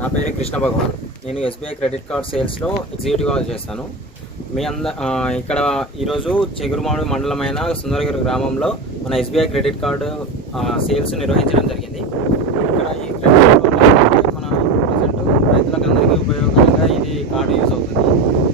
నా పేరు కృష్ణ భగవాన్. నేను ఎస్బీఐ క్రెడిట్ కార్డ్ సేల్స్లో ఎగ్జిక్యూటివ్గా చేస్తాను మీ అంద ఇక్కడ ఈరోజు చెగురుమాడు మండలమైన సుందరగిరి గ్రామంలో మన ఎస్బీఐ క్రెడిట్ కార్డు సేల్స్ నిర్వహించడం జరిగింది. ఇక్కడ ఈ క్రెడిట్ కార్డు మన ప్రజెంట్ రైతులకు అందరికీ ఉపయోగకరంగా ఇది కార్డు యూస్ అవుతుంది.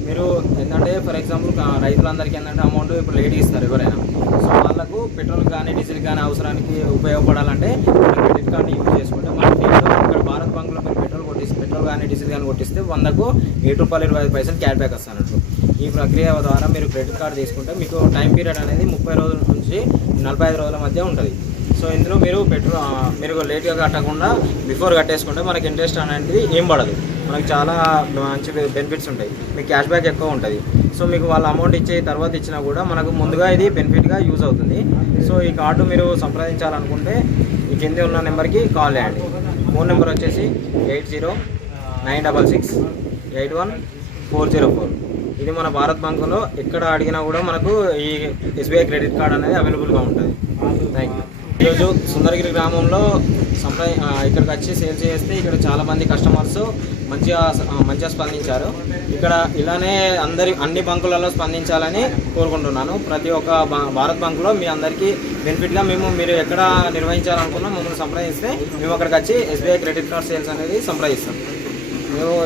మీరు ఏంటంటే ఫర్ ఎగ్జాంపుల్ రైతులందరికీ ఏంటంటే అమౌంట్ ఇప్పుడు లేట్ ఇస్తారు ఎవరైనా. సో వాళ్ళకు పెట్రోల్ కానీ డీజిల్ కానీ అవసరానికి ఉపయోగపడాలంటే క్రెడిట్ కార్డు యూజ్ చేసుకుంటే మన టీంలో ఇక్కడ భారత్ బంక్లో మీరు పెట్రోల్ కొట్టిస్తే పెట్రోల్ కానీ డీజిల్ కానీ కొట్టిస్తే వందకు ఏడు రూపాయలు ఇరవై ఐదు పైసలు క్యాష్ బ్యాక్ వస్తానట్టు ఈ ప్రక్రియ ద్వారా మీరు క్రెడిట్ కార్డు తీసుకుంటే మీకు టైం పీరియడ్ అనేది ముప్పై రోజుల నుంచి నలభై ఐదు రోజుల మధ్య ఉంటుంది. సో ఇందులో మీరు పెట్రోల్ మీరు లేట్గా కట్టకుండా బిఫోర్ కట్టేసుకుంటే మనకి ఇంట్రెస్ట్ అనేది ఏం పడదు. మనకు చాలా మంచి బెనిఫిట్స్ ఉంటాయి. మీకు క్యాష్ బ్యాక్ ఎక్కువ ఉంటుంది. సో మీకు వాళ్ళ అమౌంట్ ఇచ్చే తర్వాత ఇచ్చినా కూడా మనకు ముందుగా ఇది బెనిఫిట్గా యూజ్ అవుతుంది. సో ఈ కార్డు మీరు సంప్రదించాలనుకుంటే ఈ కింద ఉన్న నెంబర్కి కాల్ చేయండి. ఫోన్ నెంబర్ వచ్చేసి eight zero nine double six eight one four zero four. ఇది మన భారత్ బంకులో ఎక్కడ అడిగినా కూడా మనకు ఈ ఎస్బీఐ క్రెడిట్ కార్డ్ అనేది అవైలబుల్గా ఉంటుంది. థ్యాంక్ యూ ఈరోజు సుందరగిరి గ్రామంలో సంప్రదాయ ఇక్కడికి వచ్చి సేల్ చేస్తే ఇక్కడ చాలామంది కస్టమర్స్ మంచిగా మంచిగా స్పందించారు. ఇక్కడ ఇలానే అందరి అన్ని బంకులలో స్పందించాలని కోరుకుంటున్నాను. ప్రతి ఒక్క భారత్ బంకులో మీ అందరికీ బెనిఫిట్గా మేము మీరు ఎక్కడ నిర్వహించాలనుకున్నా మమ్మల్ని సంప్రదిస్తే మేము అక్కడికి వచ్చి ఎస్బీఐ క్రెడిట్ కార్డ్ సేల్స్ అనేది సంప్రదిస్తాం. మేము